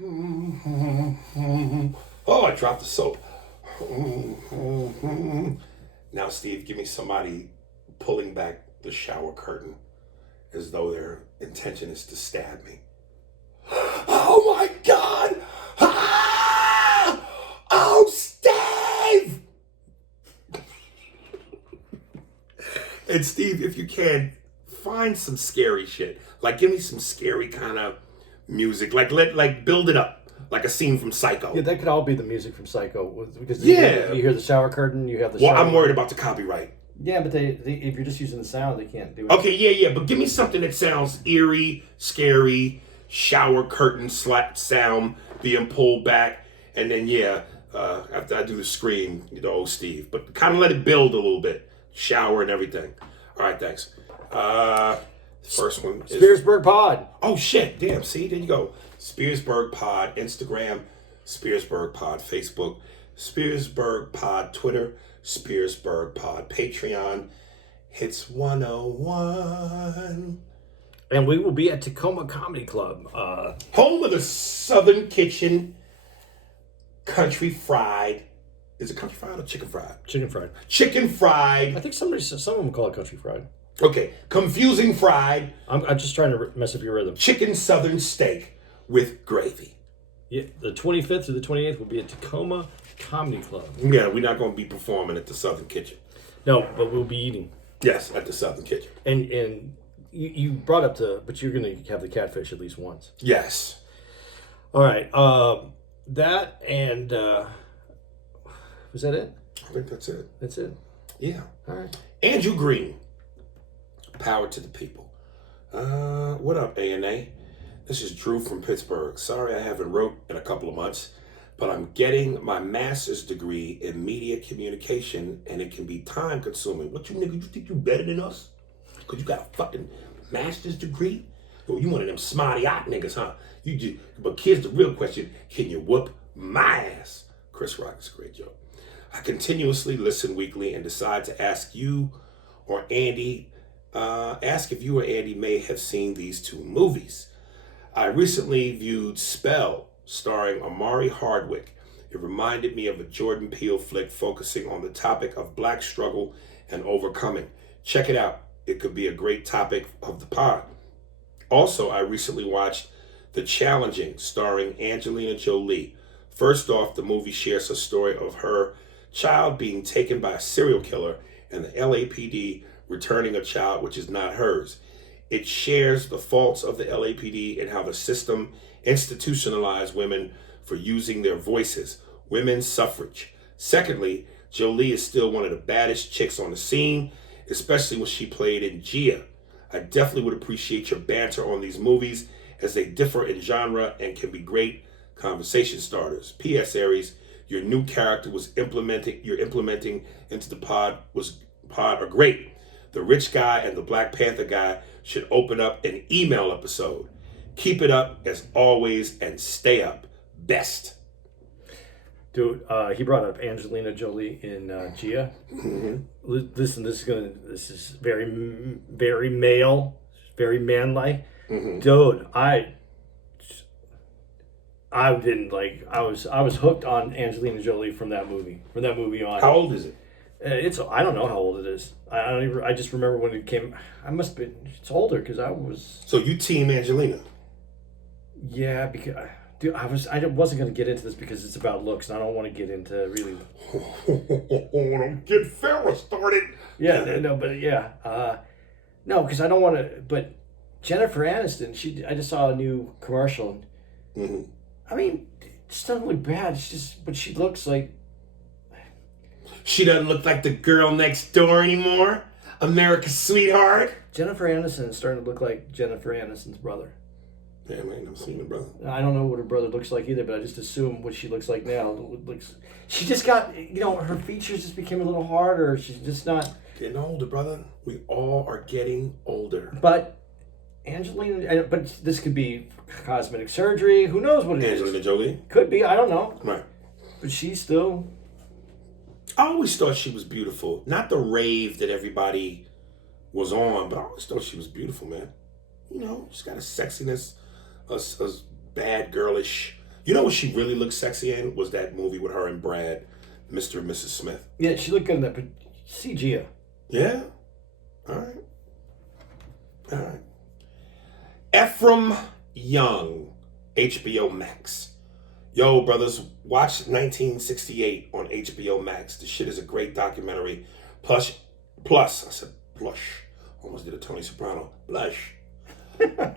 Oh, I dropped the soap. Now, Steve, give me somebody pulling back the shower curtain as though their intention is to stab me. Oh my God! Ah! Oh, Steve! And Steve, if you can, find some scary shit. Like, give me some scary kind of music. Like, build it up, like a scene from Psycho. Yeah, that could all be the music from Psycho, because you hear the shower curtain, you have the. Well, shower I'm worried about the copyright. Yeah, but they if you're just using the sound, they can't do it. Okay, yeah, but give me something that sounds eerie, scary, shower curtain sound being pulled back, and then after I do the scream, Steve. But kind of let it build a little bit, shower and everything. All right, thanks. First one is Spearsburg Pod. Oh shit! Damn, see, there you go. Spearsburg Pod, Instagram, Spearsburg Pod, Facebook, Spearsburg Pod, Twitter, Spearsburg Pod, Patreon. Hits 101. And we will be at Tacoma Comedy Club. Home of the Southern Kitchen, Country Fried. Is it country fried or chicken fried? Chicken fried. Chicken fried. I think some of them call it country fried. Okay, confusing fried. I'm just trying to mess up your rhythm. Chicken Southern steak with gravy. Yeah, the 25th through the 28th will be at Tacoma Comedy Club. Yeah, we're not going to be performing at the Southern Kitchen. No, but we'll be eating. Yes, at the Southern Kitchen. And you brought up but you're going to have the catfish at least once. Yes. All right. That and was that it? I think that's it. That's it. Yeah. All right. Andrew Green. Power to the people. What up, A&A? This is Drew from Pittsburgh. Sorry I haven't wrote in a couple of months, but I'm getting my master's degree in media communication, and it can be time consuming. What you niggas, you think you better than us? Because you got a fucking master's degree? Oh, you one of them smarty-out niggas, huh? But here's the real question. Can you whoop my ass? Chris Rock is a great joke. I continuously listen weekly and decide to ask if you or Andy may have seen these two movies. I recently viewed Spell, starring Amari Hardwick. It reminded me of a Jordan Peele flick focusing on the topic of black struggle and overcoming. Check it out. It could be a great topic of the pod. Also, I recently watched The Challenging, starring Angelina Jolie. First off, the movie shares a story of her child being taken by a serial killer and the LAPD returning a child which is not hers. It shares the faults of the LAPD and how the system institutionalized women for using their voices. Women's suffrage. Secondly, Jolie is still one of the baddest chicks on the scene, especially when she played in Gia. I definitely would appreciate your banter on these movies as they differ in genre and can be great conversation starters. P.S. Aries, your new character you're implementing into the pod are great. The rich guy and the Black Panther guy should open up an email episode. Keep it up as always and stay up. Best. Dude, he brought up Angelina Jolie in Gia. Mm-hmm. Listen, this is very, very male, very man-like. Mm-hmm. Dude, I was hooked on Angelina Jolie from that movie on. How old is it? I don't know how old it is. I just remember when it came. It's older because I was. So you team Angelina? Yeah, because dude, I wasn't going to get into this because it's about looks, and I don't want to get into really. Don't get Farrah started. Yeah, no, but yeah, no, because I don't want to. But Jennifer Aniston, I just saw a new commercial. Mm-hmm. I mean, it just doesn't look bad. It's just, but she looks like. She doesn't look like the girl next door anymore. America's sweetheart. Jennifer Aniston is starting to look like Jennifer Aniston's brother. Yeah, man, I've never seen her brother. I don't know what her brother looks like either, but I just assume what she looks like now. She just got, her features just became a little harder. She's just not. Getting older, brother. We all are getting older. But Angelina, but this could be cosmetic surgery. Who knows what it is? Angelina Jolie? Could be. I don't know. Right. But she's still. I always thought she was beautiful. Not the rave that everybody was on, but I always thought she was beautiful, man. She's got a sexiness, a bad girlish You know what she really looked sexy in? Was that movie with her and Brad, Mr. and Mrs. Smith. Yeah, she looked good in that, but CG. Yeah? All right. All right. Ephraim Young, HBO Max. Yo, brothers, watch 1968 on HBO Max. The shit is a great documentary. Plus, I said plush. Almost did a Tony Soprano. Blush.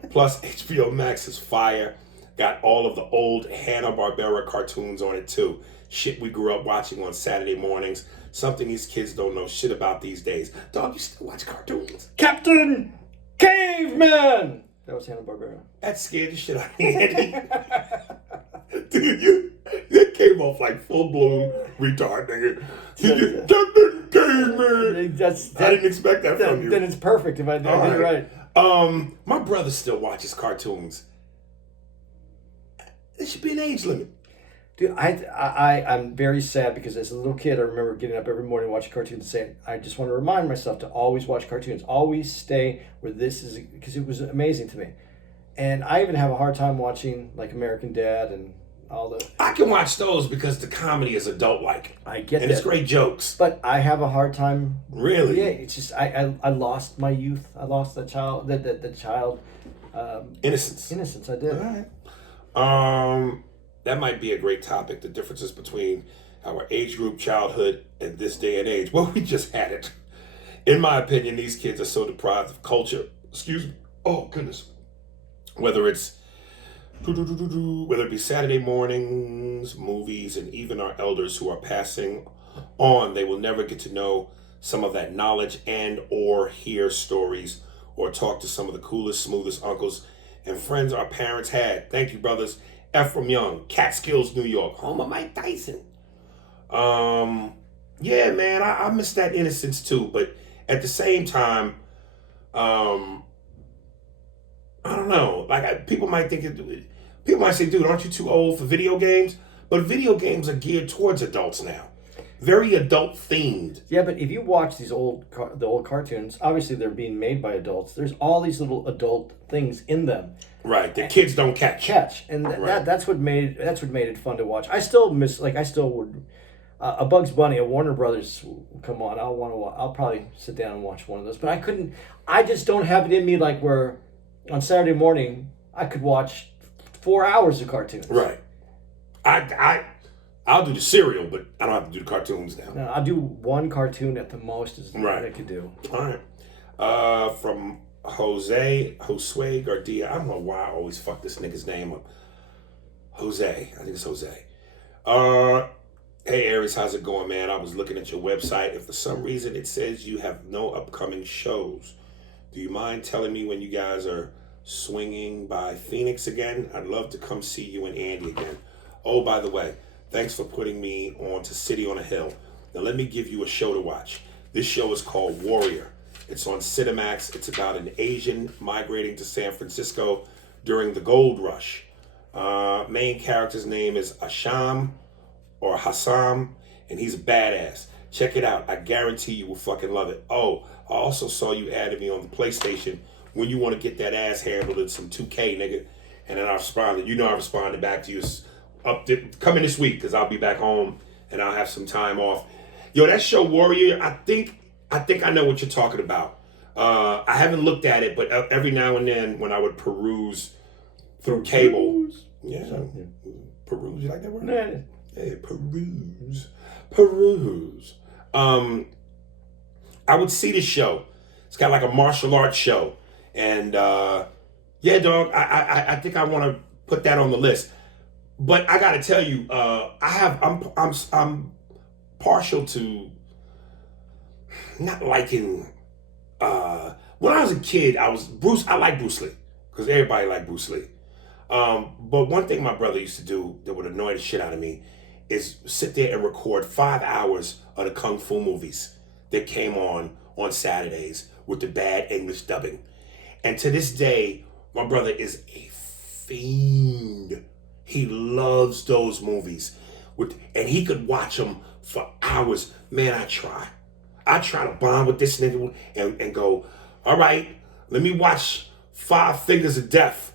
Plus, HBO Max is fire. Got all of the old Hanna-Barbera cartoons on it, too. Shit we grew up watching on Saturday mornings. Something these kids don't know shit about these days. Dog, you still watch cartoons? Captain Caveman! That was Hanna-Barbera. That scared the shit out of me, Andy. Dude, that came off like full-blown retard, nigga. Captain Caveman! I didn't expect that from you. Then it's perfect if I did it right. My brother still watches cartoons. There should be an age limit. Dude, I'm very sad because as a little kid, I remember getting up every morning watching cartoons and saying, I just want to remind myself to always watch cartoons. Always stay where this is, because it was amazing to me. And I even have a hard time watching like American Dad and all the... I can watch those because the comedy is adult-like. I get that. And it's great jokes. But I have a hard time... Really? Yeah, it's just, I lost my youth. I lost the child... The child... Innocence. Innocence, I did. All right. That might be a great topic, the differences between our age group, childhood, and this day and age. Well, we just had it. In my opinion, these kids are so deprived of culture. Excuse me. Oh, goodness. Whether it be Saturday mornings, movies, and even our elders who are passing on, they will never get to know some of that knowledge and or hear stories or talk to some of the coolest, smoothest uncles and friends our parents had. Thank you, brothers. Ephraim Young, Catskills, New York, home of Mike Tyson. Yeah, man, I miss that innocence too. But at the same time, I don't know. Like people might say, "Dude, aren't you too old for video games?" But video games are geared towards adults now, very adult themed. Yeah, but if you watch the old cartoons, obviously they're being made by adults. There's all these little adult things in them. Right, the kids don't catch, and right. that's what made it fun to watch. I still would a Bugs Bunny, a Warner Brothers. Come on, I'll probably sit down and watch one of those. But I couldn't. I just don't have it in me like where on Saturday morning I could watch 4 hours of cartoons. Right. I'll do the cereal, but I don't have to do the cartoons now. No, I'll do one cartoon at the most is what I could do. All right. From Josue Gardia. I don't know why I always fuck this nigga's name up. Jose. I think it's Jose. Hey, Aries, how's it going, man? I was looking at your website, and for some reason it says you have no upcoming shows. Do you mind telling me when you guys are swinging by Phoenix again? I'd love to come see you and Andy again. Oh, by the way, thanks for putting me on to City on a Hill. Now let me give you a show to watch. This show is called Warrior. It's on Cinemax. It's about an Asian migrating to San Francisco during the gold rush. Main character's name is Asham or Hassam, and he's a badass. Check it out. I guarantee you will fucking love it. Oh, I also saw you added me on the PlayStation when you want to get that ass handled in some 2K, nigga. And then I responded. You know I responded back to you. Coming this week because I'll be back home and I'll have some time off. Yo, that show Warrior, I think I know what you're talking about. I haven't looked at it, but every now and then when I would peruse through cable. Yeah. Peruse, you like that word? Yeah. Hey, peruse. I would see the show. It's got like a martial arts show. And yeah, dog, I think I want to put that on the list. But I gotta tell you, I'm partial to not liking. When I was a kid, I like Bruce Lee because everybody liked Bruce Lee. But one thing my brother used to do that would annoy the shit out of me is sit there and record 5 hours of the kung fu movies that came on Saturdays with the bad English dubbing. And to this day, my brother is a fiend. He loves those movies. And he could watch them for hours. Man, I try to bond with this nigga and go, all right, let me watch 5 Fingers of Death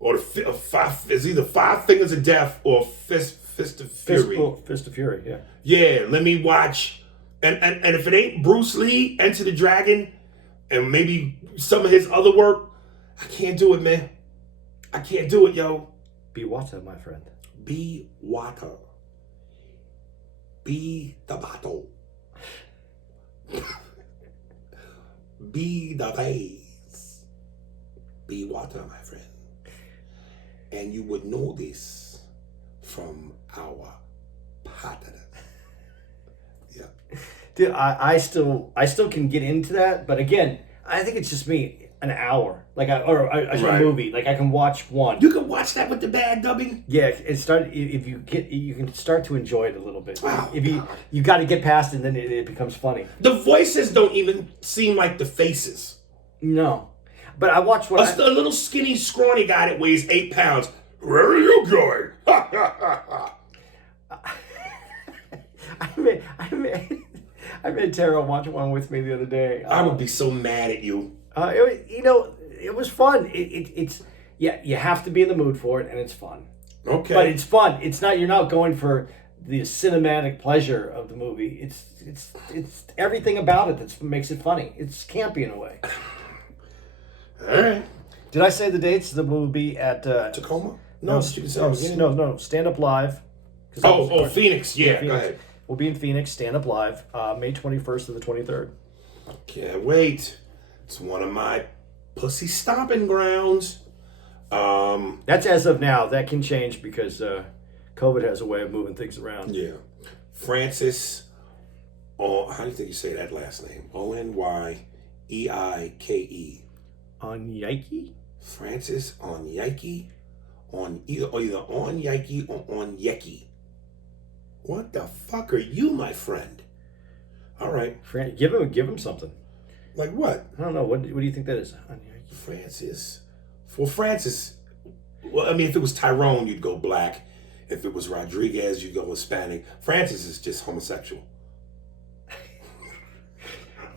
or it's either Five Fingers of Death or Fist of Fury. Fist of Fury, yeah. Yeah, let me watch. And if it ain't Bruce Lee, Enter the Dragon, and maybe some of his other work, I can't do it, man. I can't do it, yo. Be water, my friend. Be water. Be the bottle. Be the vase. Be water, my friend. And you would know this from our partner. Yeah. Dude, I still can get into that, but again, I think it's just me. An hour, a movie, like I can watch one. You can watch that with the bad dubbing. Yeah, you can start to enjoy it a little bit. Wow. If you got to get past it, and then it becomes funny. The voices don't even seem like the faces. No, but I watched one. A little skinny, scrawny guy that weighs 8 pounds. Where are you going? I made Tara watch one with me the other day. I would be so mad at you. It was fun. It's you have to be in the mood for it, and it's fun. Okay, but it's fun. It's not. You're not going for the cinematic pleasure of the movie. It's everything about it that makes it funny. It's campy in a way. All right. Did I say the dates? The will be at Tacoma? No, Stand Up Live. Phoenix. Yeah, Phoenix. Go ahead. We'll be in Phoenix. Stand Up Live, May 21st to the 23rd. Can't wait. It's one of my pussy stomping grounds. That's as of now. That can change because COVID has a way of moving things around. Yeah. Francis, how do you think you say that last name? Onyyeike. Onyyeike? Francis Onyyeike. Either Onyyeike or Onyeki. What the fuck are you, my friend? All right. Give him something. Like what? I don't know. What do you think that is? Francis. Well, Francis. Well, I mean, if it was Tyrone, you'd go black. If it was Rodriguez, you'd go Hispanic. Francis is just homosexual.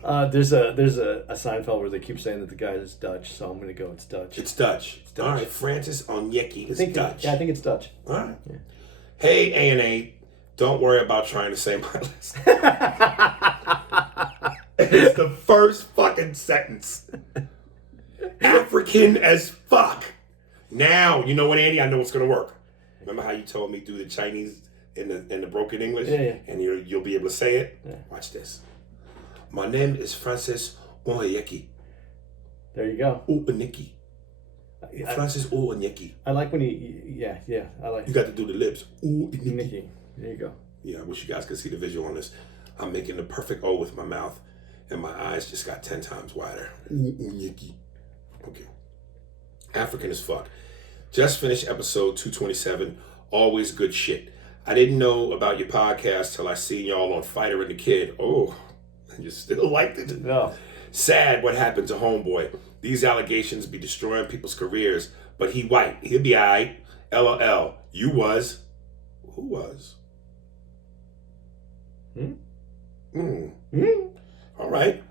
There's a Seinfeld where they keep saying that the guy is Dutch, so I'm gonna go. It's Dutch. It's Dutch. All right. Francis Onyeki is Dutch. I think it's Dutch. All right. Yeah. Hey, A&A. Don't worry about trying to say my last name. It's the first fucking sentence. African as fuck. Now, you know what, Andy? I know it's gonna work. Remember how you told me do the Chinese in the broken English? Yeah. And you'll be able to say it? Yeah. Watch this. My name is Francis Onyeki. There you go. Onyeki. Francis Onyeki. I like when you I like. You got to do the lips. Onyeki. There you go. Yeah, I wish you guys could see the visual on this. I'm making the perfect O with my mouth, and my eyes just got 10 times wider. Onyeki. Okay. African as fuck. Just finished episode 227. Always good shit. I didn't know about your podcast till I seen y'all on Fighter and the Kid. Oh, you still liked it? No. Sad what happened to Homeboy. These allegations be destroying people's careers, but he white. He'll be alright. LOL. You was. Who was? All right.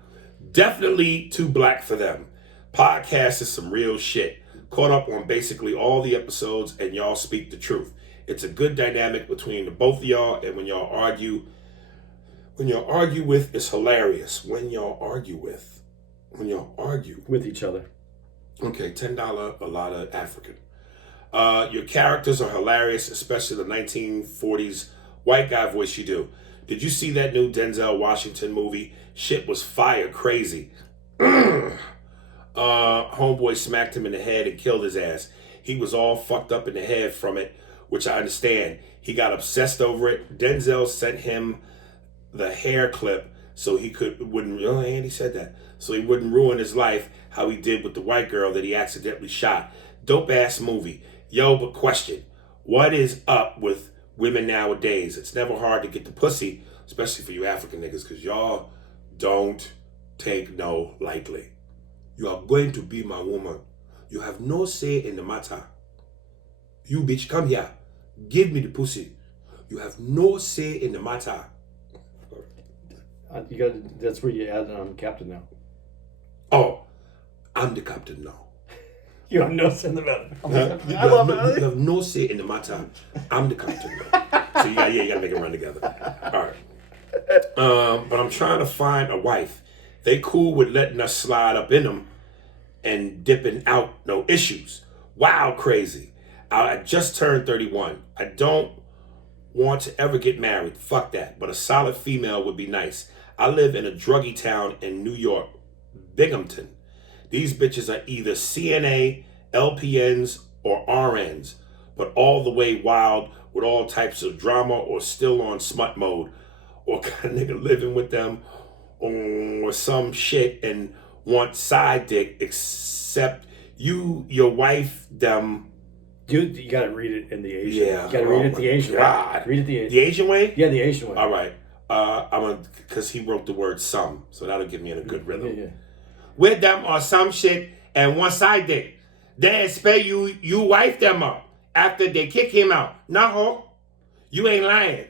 Definitely too black for them. Podcast is some real shit. Caught up on basically all the episodes, and y'all speak the truth. It's a good dynamic between the both of y'all, and when y'all argue with, it's hilarious. When y'all argue with each other. Okay, $10 a lot of African. Your characters are hilarious, especially the 1940s white guy voice you do. Did you see that new Denzel Washington movie? Shit was fire crazy. Homeboy smacked him in the head and killed his ass. He was all fucked up in the head from it, which I understand. He got obsessed over it. Denzel sent him the hair clip so he wouldn't. Oh, Andy said that. So he wouldn't ruin his life how he did with the white girl that he accidentally shot. Dope ass movie. Yo, but question. What is up with women nowadays? It's never hard to get the pussy, especially for you African niggas, because y'all don't take no lightly. You are going to be my woman. You have no say in the matter. You bitch, come here. Give me the pussy. You have no say in the matter. That's where you add captain now. Oh, I'm the captain now. You have no say in the matter. You have no say in the matter. I'm the captain. So you gotta make it run together. All right. But I'm trying to find a wife. They cool with letting us slide up in them and dipping out, no issues. Wow, crazy. I just turned 31. I don't want to ever get married. Fuck that. But a solid female would be nice. I live in a druggy town in New York, Binghamton. These bitches are either CNA, LPNs, or RNs, but all the way wild with all types of drama or still on smut mode, or kind of nigga living with them or some shit and want side dick, except your wife, them. Dude, you gotta read it in the Asian. Yeah. You gotta read it the Asian way. God. Read it the Asian. The Asian way? Yeah, the Asian way. All right. Because he wrote the word some, so that'll get me in a good rhythm. Yeah. With them or some shit and one side dick. They expect you wife them up after they kick him out. No, you ain't lying.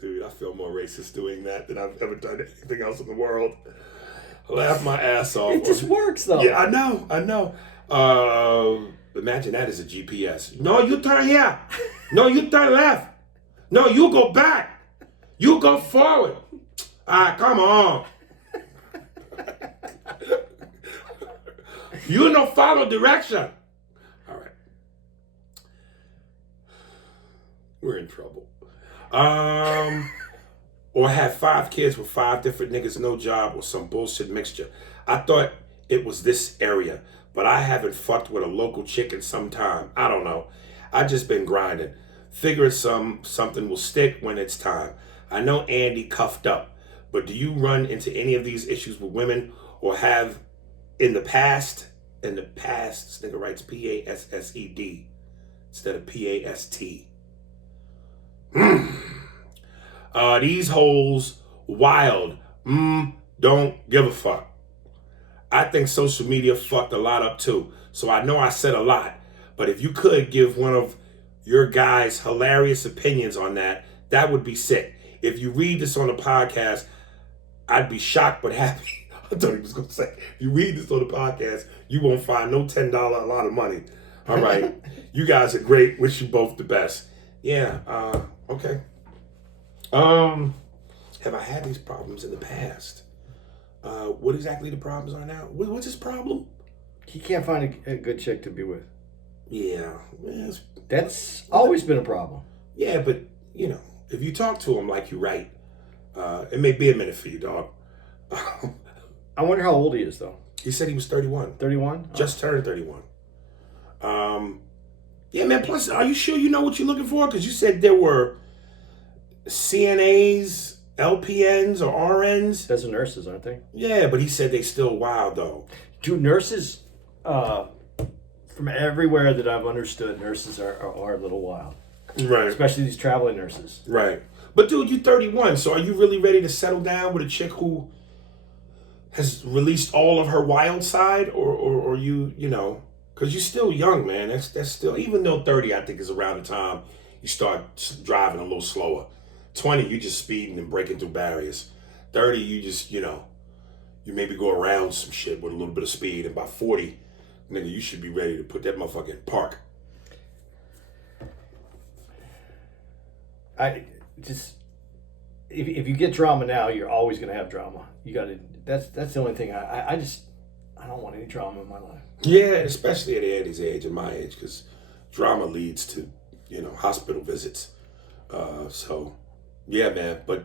Dude, I feel more racist doing that than I've ever done anything else in the world. I laugh my ass off. It just works though. Yeah, I know. Imagine that as a GPS. No, you turn here. No, you turn left. No, you go back. You go forward. Come on. You no follow direction. All right. We're in trouble. Or have 5 kids with 5 different niggas, no job, or some bullshit mixture. I thought it was this area, but I haven't fucked with a local chick in some time. I don't know. I just been grinding. Figuring something will stick when it's time. I know Andy cuffed up, but do you run into any of these issues with women or have in the past? In the past, this nigga writes P-A-S-S-E-D instead of P-A-S-T. These hoes wild. Don't give a fuck. I think social media fucked a lot up too. So I know I said a lot, but if you could give one of your guys' hilarious opinions on that, that would be sick. If you read this on the podcast, I'd be shocked but happy. I thought he was going to say, if you read this on the podcast, you won't find no $10 a lot of money. All right. You guys are great. Wish you both the best. Yeah. Okay. Have I had these problems in the past? What exactly the problems are now? What's his problem? He can't find a good chick to be with. Yeah. That's always been a problem. Yeah, but, you know, if you talk to him like you right, it may be a minute for you, dog. I wonder how old he is, though. He said he was 31. 31? Just turned 31. Yeah, man, plus, are you sure you know what you're looking for? Because you said there were CNAs, LPNs, or RNs. Those are nurses, aren't they? Yeah, but he said they still wild, though. Dude, nurses, from everywhere that I've understood, nurses are a little wild. Right. Especially these traveling nurses. Right. But, dude, you're 31, so are you really ready to settle down with a chick who has released all of her wild side? Or you know, because you're still young, man. That's still, even though 30, I think, is around the time you start driving a little slower. 20, you just speeding and breaking through barriers. 30, you just, you know, you maybe go around some shit with a little bit of speed. And by 40, nigga, you should be ready to put that motherfucker in park. If you get drama now, you're always gonna have drama. You gotta. That's the only thing. I don't want any drama in my life. Yeah, especially at Andy's age and my age, because drama leads to, you know, hospital visits. So, yeah, man. But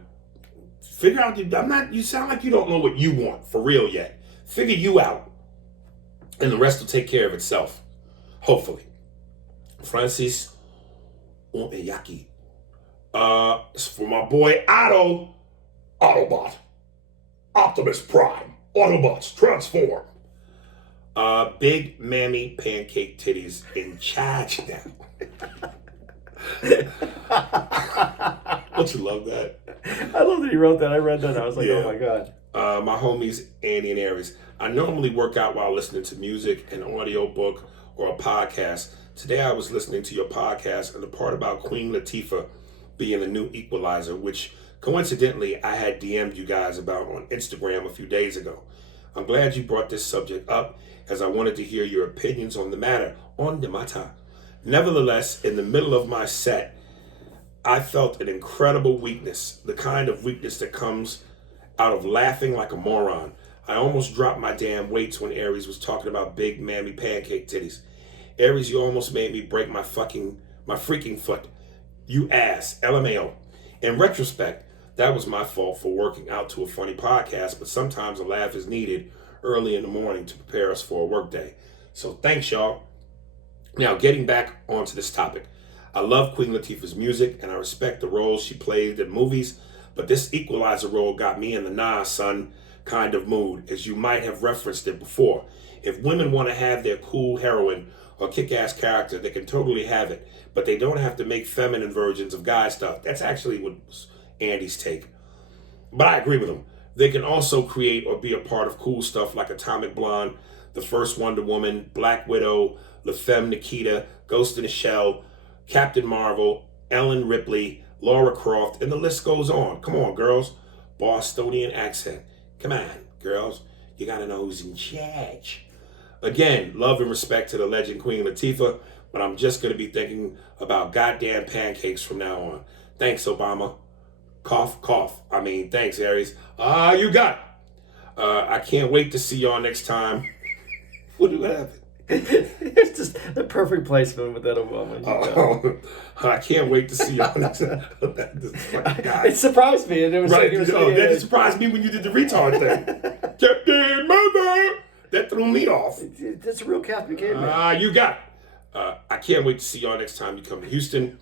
figure out. You sound like you don't know what you want for real yet. Figure you out, and the rest will take care of itself. Hopefully. Francis Oyaki. It's for my boy Otto. Autobot. Optimus Prime. Autobots transform. Big mammy pancake titties in charge now. Don't you love that? I love that he wrote that. I read that. I was like, Yeah. Oh my God. My homies Andy and Aries. I normally work out while listening to music, an audio book, or a podcast. Today I was listening to your podcast and the part about Queen Latifah being the new equalizer, which coincidentally I had DM'd you guys about on Instagram a few days ago. I'm glad you brought this subject up, as I wanted to hear your opinions on the matter on the matter. Nevertheless, in the middle of my set, I felt an incredible weakness, the kind of weakness that comes out of laughing like a moron. I almost dropped my damn weights when Aries was talking about big mammy pancake titties. Aries, you almost made me break my freaking foot. You ass. LMAO. In retrospect, that was my fault for working out to a funny podcast, but sometimes a laugh is needed early in the morning to prepare us for a work day. So thanks, y'all. Now, getting back onto this topic. I love Queen Latifah's music, and I respect the roles she played in movies, but this Equalizer role got me in the nah, son kind of mood, as you might have referenced it before. If women want to have their cool heroine or kick-ass character, they can totally have it, but they don't have to make feminine versions of guy stuff. That's actually what Andy's take. But I agree with him. They can also create or be a part of cool stuff like Atomic Blonde, the first Wonder Woman, Black Widow, La Femme Nikita, Ghost in the Shell, Captain Marvel, Ellen Ripley, Laura Croft, and the list goes on. Come on, girls. Bostonian accent. Come on, girls. You gotta know who's in charge. Again, love and respect to the legend Queen Latifah, but I'm just gonna be thinking about goddamn pancakes from now on. Thanks, Obama. Cough, cough. Thanks, Aries. You got it. I can't wait to see y'all next time. What happened? It's just the perfect placement with that Obama. I can't wait to see y'all next time. It surprised me. And it was right. Like, That surprised me when you did the retard thing. Captain Mother! That threw me off. That's a real Catholic caveman. You got it. I can't wait to see y'all next time you come to Houston.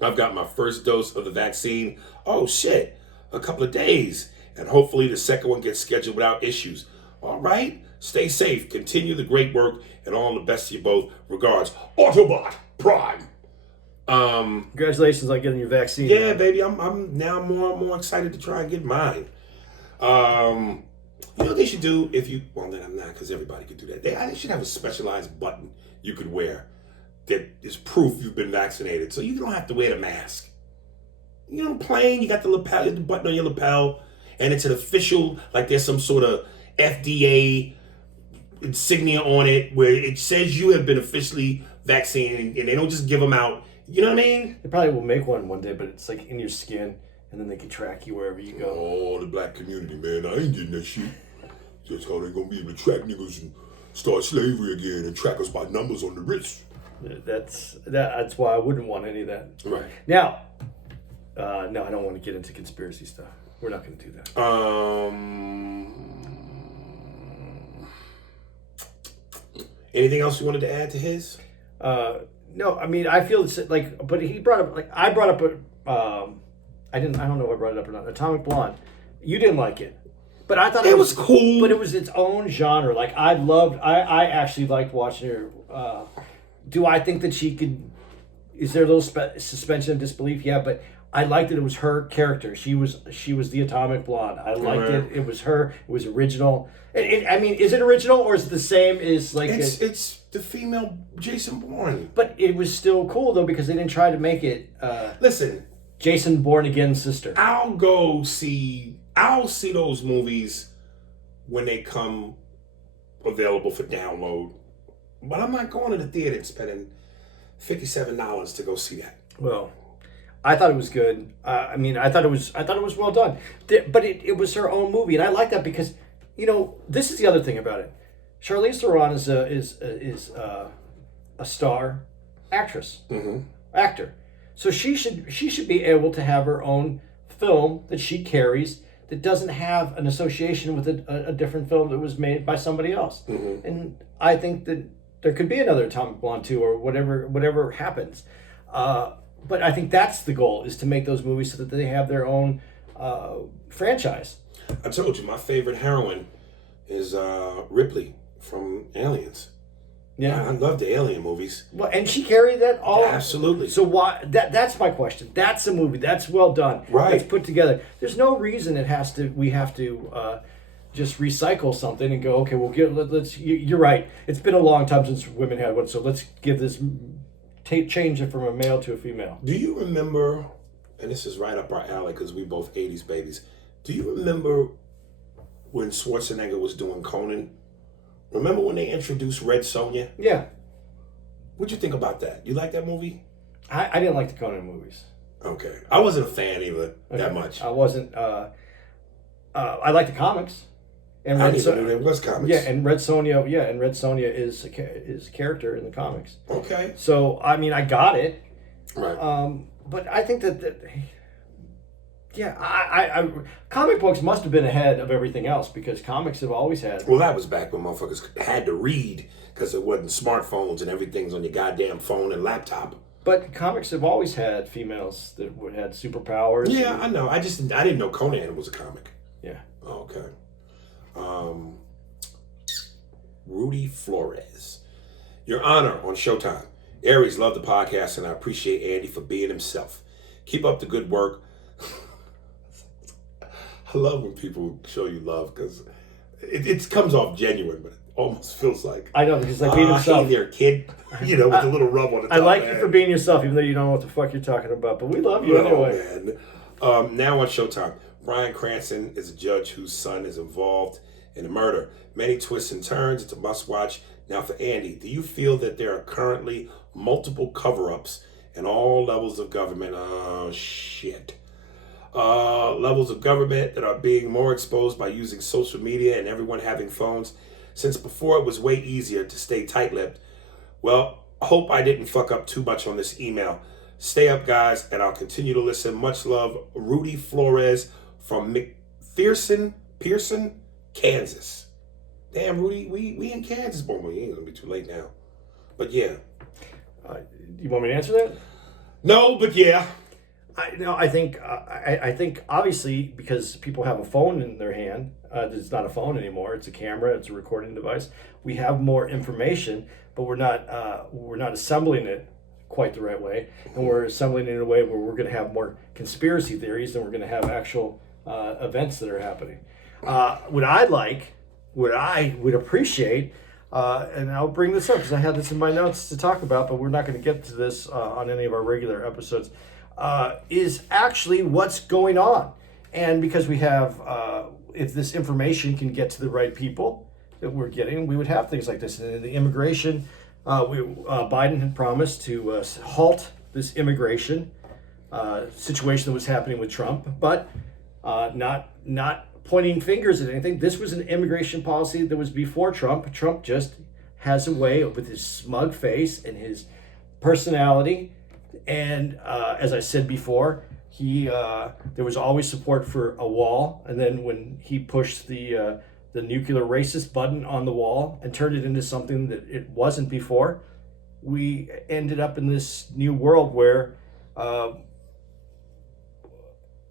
I've got my first dose of the vaccine. Oh, shit. A couple of days. And hopefully the second one gets scheduled without issues. All right? Stay safe. Continue the great work. And all the best to you both. Regards, Autobot Prime. Congratulations on getting your vaccine. Yeah, baby. I'm now more and more excited to try and get mine. You know what they should do if you... Well, then I'm not, because everybody could do that. They should have a specialized button you could wear that is proof you've been vaccinated, so you don't have to wear the mask. You know, plain, you got the lapel, the button on your lapel, and it's an official, like there's some sort of FDA insignia on it where it says you have been officially vaccinated, and they don't just give them out. You know what I mean? They probably will make one day, but it's like in your skin, and then they can track you wherever you go. Oh, the black community, man. I ain't getting that shit. That's how they gonna be able to track niggas and start slavery again and track us by numbers on the wrist. That's why I wouldn't want any of that. Right. Now, no, I don't want to get into conspiracy stuff. We're not going to do that. Anything else you wanted to add to his? No, I feel it's like, but he brought up, like, I brought up, I don't know if I brought it up or not, Atomic Blonde. You didn't like it. But I thought it was cool. But it was its own genre. Like, I actually liked watching her. Do I think that she could, is there a little suspension of disbelief? Yeah, but I liked that it was her character. She was the Atomic Blonde. I liked it. It was her. It was original. Is it original or is it the same as like... It's the female Jason Bourne. But it was still cool, though, because they didn't try to make it... Listen. Jason Bourne Again's sister. I'll see those movies when they come available for download. But I'm not going to the theater and spending $57 to go see that. Well, I thought it was good. I thought it was well done. But it was her own movie, and I like that because, this is the other thing about it. Charlize Theron is a star actress, actor. So she should be able to have her own film that she carries that doesn't have an association with a different film that was made by somebody else. Mm-hmm. And I think that there could be another Atomic Blonde 2 or whatever happens. But I think that's the goal, is to make those movies so that they have their own franchise. I told you, my favorite heroine is Ripley from Aliens. Yeah, I love the Alien movies. Well, and she carried that all. Yeah, absolutely. So why? That's my question. That's a movie. That's well done. Right. It's put together. There's no reason we have to just recycle something and go, okay, let's. You're right. It's been a long time since women had one, so let's give this, change it from a male to a female. Do you remember? And this is right up our alley because we both '80s babies. Do you remember when Schwarzenegger was doing Conan. Remember when they introduced Red Sonja? Yeah. What'd you think about that? You like that movie? I didn't like the Conan movies. Okay. I wasn't a fan either that much. I wasn't. I like the comics. And I didn't even know there was comics. Yeah, and Red Sonja. Yeah, and Red Sonja is a character in the comics. Okay. So I mean, I got it. Right. But I think that yeah, I comic books must have been ahead of everything else because comics have always had. Well, that was back when motherfuckers had to read because it wasn't smartphones and everything's on your goddamn phone and laptop. But comics have always had females that had superpowers. Yeah, I know. I didn't know Conan was a comic. Yeah. Oh, okay. Rudy Flores. Your Honor on Showtime. Aries, love the podcast and I appreciate Andy for being himself. Keep up the good work. I love when people show you love because it comes off genuine, but it almost feels like I know because like being himself. Hey there, kid. You know, with a little rub on the top. I like you for being yourself, even though you don't know what the fuck you're talking about. But we love you anyway. Man. Now on Showtime, Bryan Cranston is a judge whose son is involved in a murder. Many twists and turns. It's a must-watch. Now for Andy, do you feel that there are currently multiple cover-ups in all levels of government? Oh shit. Levels of government that are being more exposed by using social media and everyone having phones. Since before it was way easier to stay tight-lipped. Well, I hope I didn't fuck up too much on this email. Stay up, guys, and I'll continue to listen. Much love, Rudy Flores from McPherson, Kansas. Damn, Rudy, we in Kansas, but we ain't gonna be too late now. But yeah. You want me to answer that? No, but yeah. I think obviously because people have a phone in their hand, it's not a phone anymore. It's a camera. It's a recording device. We have more information, but we're not assembling it quite the right way, and we're assembling it in a way where we're going to have more conspiracy theories than we're going to have actual events that are happening. What I would appreciate, and I'll bring this up because I had this in my notes to talk about, but we're not going to get to this on any of our regular episodes. Is actually what's going on. And because we have, if this information can get to the right people that we're getting, we would have things like this. And the immigration, Biden had promised to halt this immigration situation that was happening with Trump, but not pointing fingers at anything. This was an immigration policy that was before Trump. Trump just has a way with his smug face and his personality. And as I said before, there was always support for a wall. And then when he pushed the nuclear racist button on the wall and turned it into something that it wasn't before, we ended up in this new world where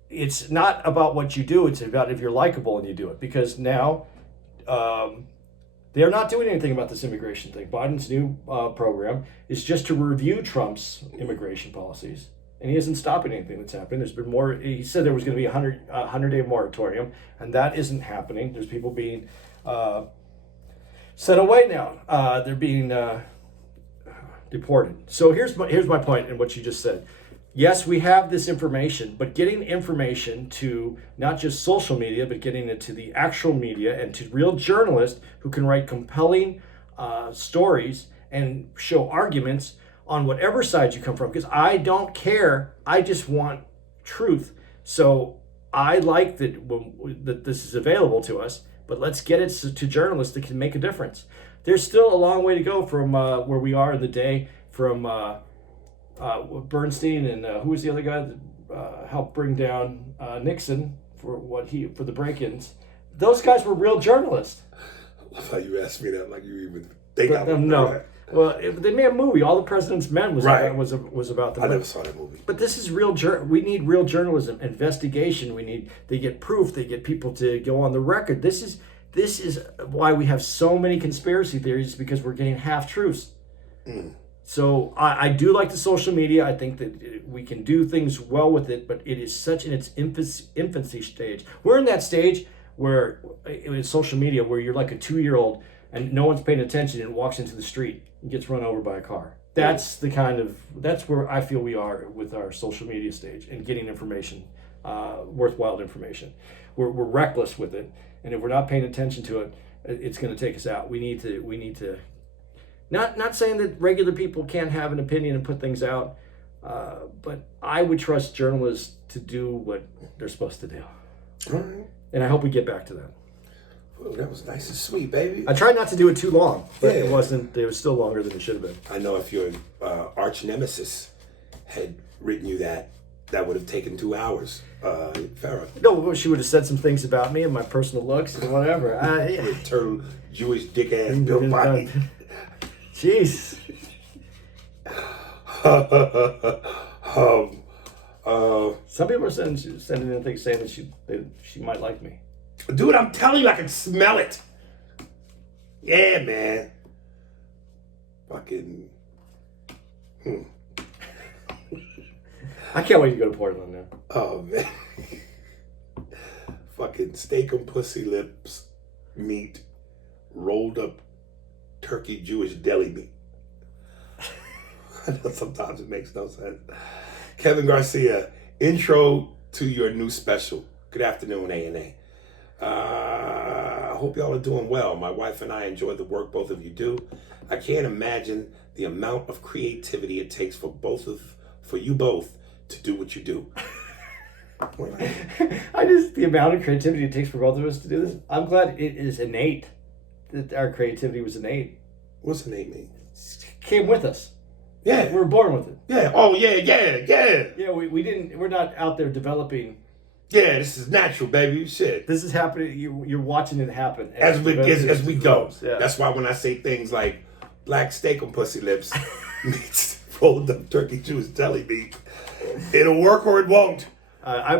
it's not about what you do. It's about if you're likable and you do it. Because now they're not doing anything about this immigration thing. Biden's new program is just to review Trump's immigration policies. And he isn't stopping anything that's happening. There's been more. He said there was going to be a 100-day moratorium, and that isn't happening. There's people being sent away now. They're being deported. So here's my point in what you just said. Yes, we have this information, but getting information to not just social media, but getting it to the actual media and to real journalists who can write compelling stories and show arguments on whatever side you come from. Because I don't care. I just want truth. So I like that this is available to us, but let's get it to journalists that can make a difference. There's still a long way to go from where we are in the day from Bernstein and who was the other guy that helped bring down Nixon for the break-ins. Those guys were real journalists. I love how you asked me that like you even think I would no. That. Well, they made a movie. All the President's Men was right. was about them. I never saw that movie. But this is real. We need real journalism, investigation. They get proof. They get people to go on the record. This is why we have so many conspiracy theories, because we're getting half truths. Mm. So I do like the social media. I think that we can do things well with it, but it is such in its infancy stage. We're in that stage where in social media where you're like a 2-year-old and no one's paying attention and walks into the street and gets run over by a car. That's where I feel we are with our social media stage and getting information worthwhile information. We're reckless with it, and if we're not paying attention to it, it's going to take us out. We need to. Not saying that regular people can't have an opinion and put things out, but I would trust journalists to do what they're supposed to do. All right. And I hope we get back to that. Ooh, that was nice and sweet, baby. I tried not to do it too long, but Yeah. it wasn't. It was still longer than it should have been. I know if your arch nemesis had written you that would have taken 2 hours. Farrah. No, she would have said some things about me and my personal looks and whatever. Yeah. With turtle Jewish dick ass built body. Jeez. Some people are sending in things saying that she might like me. Dude, I'm telling you, I can smell it. Yeah, man. Fucking. I can't wait to go to Portland now. Oh, man. Fucking Steakum pussy lips meat, rolled up turkey Jewish deli meat. I know sometimes it makes no sense. Kevin Garcia, intro to your new special. Good afternoon, A&A. I hope y'all are doing well. My wife and I enjoy the work both of you do. I can't imagine the amount of creativity it takes for you both to do what you do. The amount of creativity it takes for both of us to do this. I'm glad it is innate. That our creativity was innate. What's innate mean? It came with us. Yeah. We were born with it. Yeah. Oh, yeah. Yeah, we're not out there developing. Yeah, this is natural, baby. Shit. This is happening. You're watching it happen As we go. Yeah. That's why when I say things like black Steakum pussy lips meets rolled up turkey Jewish deli meat, it'll work or it won't.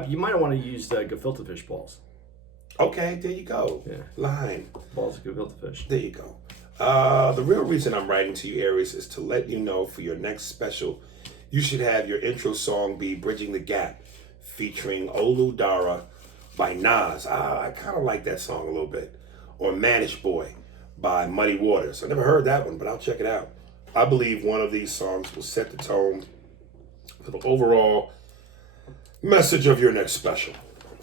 You might want to use gefilte fish balls. Okay, there you go. Yeah. Line. Balls of gefilte fish. There you go. The real reason I'm writing to you, Aries, is to let you know for your next special, you should have your intro song be Bridging the Gap, featuring Olu Dara by Nas. I kind of like that song a little bit. Or Manish Boy by Muddy Waters. I never heard that one, but I'll check it out. I believe one of these songs will set the tone for the overall message of your next special.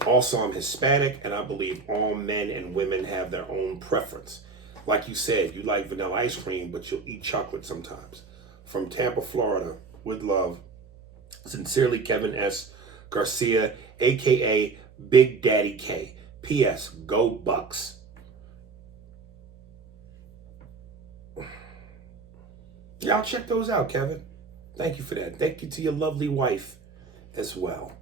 Also, I'm Hispanic, and I believe all men and women have their own preference. Like you said, you like vanilla ice cream, but you'll eat chocolate sometimes. From Tampa, Florida, with love, sincerely, Kevin S. Garcia, a.k.a. Big Daddy K. P.S. Go Bucks. Yeah, I'll check those out, Kevin. Thank you for that. Thank you to your lovely wife as well.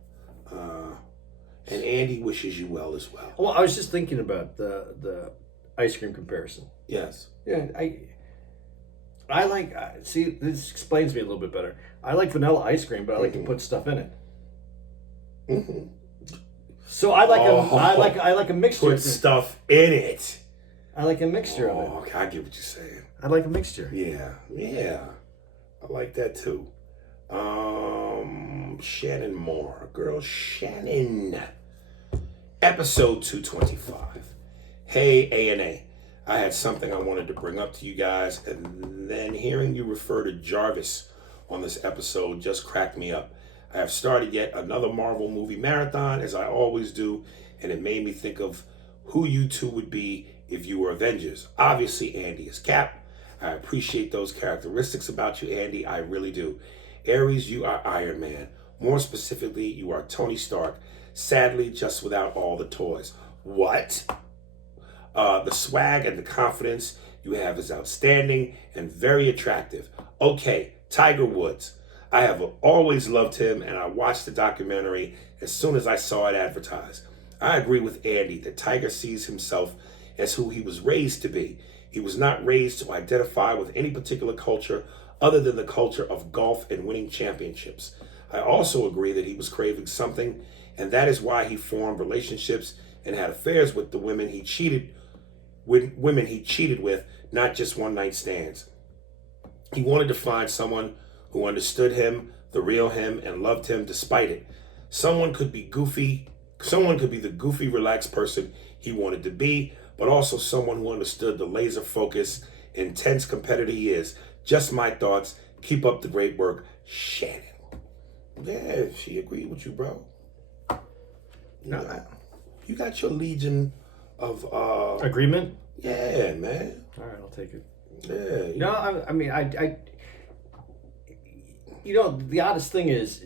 And Andy wishes you well as well. Well, I was just thinking about the ice cream comparison. Yes. Yeah, I like. See, this explains me a little bit better. I like vanilla ice cream, but I like to put stuff in it. Mm-hmm. So I like a mixture. Put stuff in it. I like a mixture of it. Okay, I get what you're saying. I like a mixture. Yeah. I like that too. Shannon Moore. Girl, Shannon. Episode 225. Hey, A&A. I had something I wanted to bring up to you guys, and then hearing you refer to Jarvis on this episode just cracked me up. I have started yet another Marvel movie marathon, as I always do, and it made me think of who you two would be if you were Avengers. Obviously, Andy is Cap. I appreciate those characteristics about you, Andy. I really do. Ares, you are Iron Man. More specifically, you are Tony Stark. Sadly, just without all the toys. What? The swag and the confidence you have is outstanding and very attractive. Okay, Tiger Woods. I have always loved him, and I watched the documentary as soon as I saw it advertised. I agree with Andy that Tiger sees himself as who he was raised to be. He was not raised to identify with any particular culture other than the culture of golf and winning championships. I also agree that he was craving something, and that is why he formed relationships and had affairs with the women he cheated with, not just one-night stands. He wanted to find someone who understood him, the real him, and loved him despite it. Someone could be the goofy, relaxed person he wanted to be, but also someone who understood the laser focus, intense competitor he is. Just my thoughts. Keep up the great work, Shannon. Yeah, she agreed with you, bro. No. You got your legion of Agreement? Yeah, man. All right, I'll take it. Yeah. No, I mean, you know, the oddest thing is